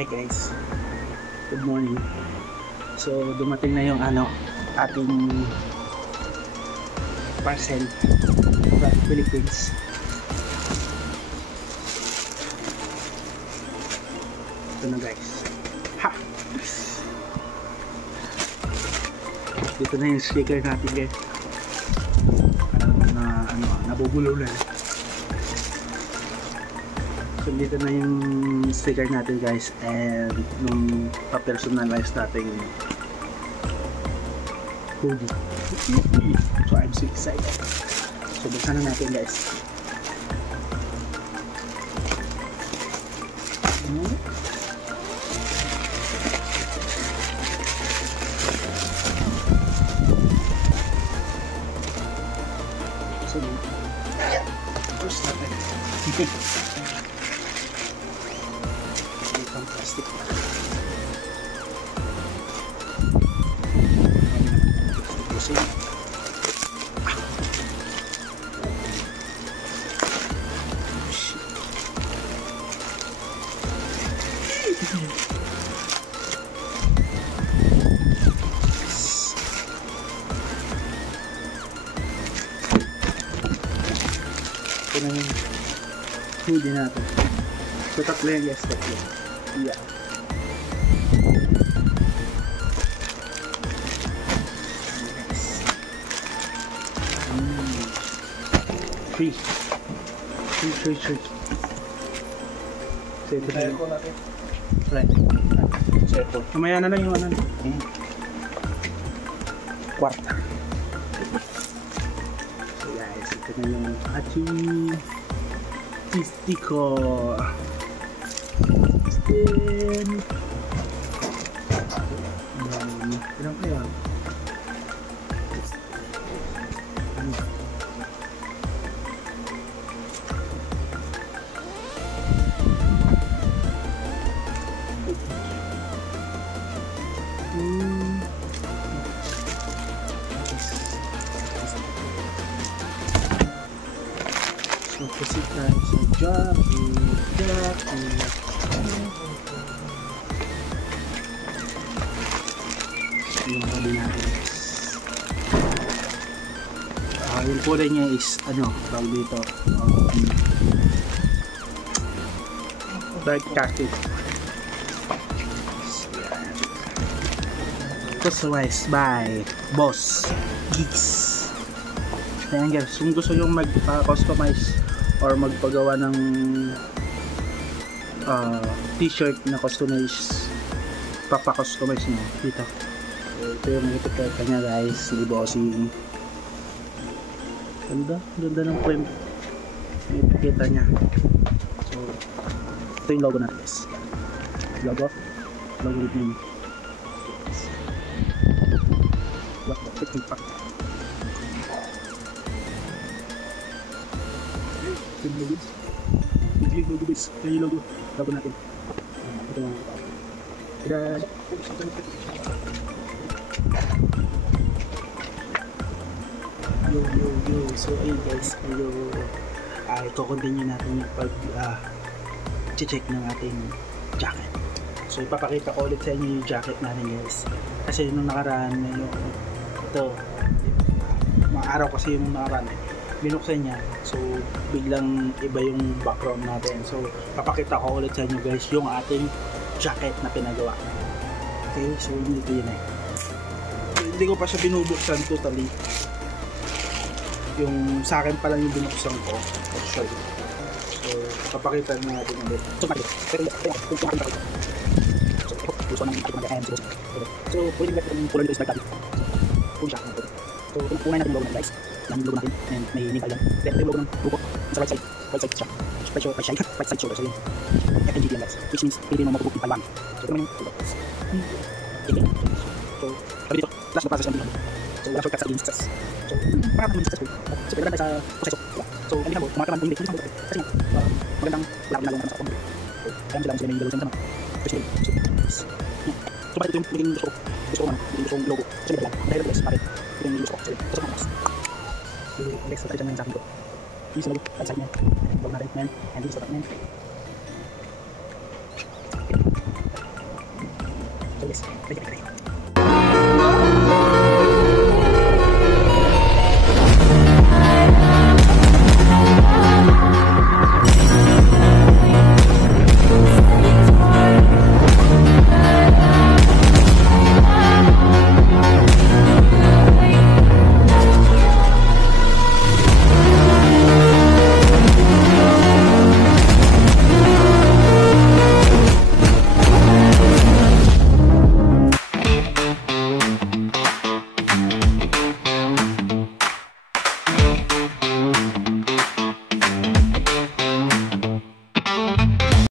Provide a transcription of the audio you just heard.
Hey guys, good morning. So dumating na yung ating parcel from Philippines. Ito na guys. Ha! Dito na yung sticker natin guys. Nabubulo na. So dito na yung sticker natin guys, and nung pa-personalize natin hoodie. So I'm so excited. So buksan na natin guys. So first natin. Plastic. Ito na yung hoodie natin. So tatlo yung yes, tatlo. Yeah. Free. So ito na yung right. Mamaya na lang yung kwarta. So guys, ito na yung ating sticker. Ilang kaya? So kasi tayo sa jacket. Yung huli natin yung kulay niya is tawag dito dark khaki. Customized by Boss Geeks. Ayan guys, kung gusto yung magpa-customize or magpagawa ng t-shirt na customize, papa-customize nyo dito. Ito yung etiquette kanya guys, ni Bossing. Ganda ng frame. Yung etiquette niya. So ito yung logo natin guys. Logo with name. What the heck impact. Yung logo guys. Yung logo natin. Ito yung Yo. So ayun guys, i-continue natin yung pag-check ng ating jacket. So ipapakita ko ulit sa inyo yung jacket natin guys. Kasi nung nakaraan ito mga araw kasi yung nakaraan binuksan niya, so biglang iba yung background natin. So papakita ko ulit sa inyo guys yung ating jacket na pinagawa. Okay, so hindi yun hindi ko pa siya binubuksan totally. Yung sa akin pa lang yung binuksan ko actually. So papakita natin ulit. So pwede natin yung color dito is like that. So punan natin yung logo natin guys. Yung logo natin and may name lang. Then yung logo ng buko sa right side siya. Right side shoulder. So yung FNGD guys, which means pwede mo mabubukin palwan. So ito naman yung logo. Okay. So sabi dito, last na process natin. So wala shortcut sa instance. So para naman successful. So pwede tayo sa proseso. So hindi na mo, kumakaman po hindi. Kasi magandang wala na lang sa kombo. So kaya sila yung logo sama. So bakit yung maging gusto ko yung logo. Kasi lang, dahil guys, bakit yung gusto ko. So mas. So next tayo dyan sa akin ko. Please logo, at sa akin. Logo natin, and this is what I meant.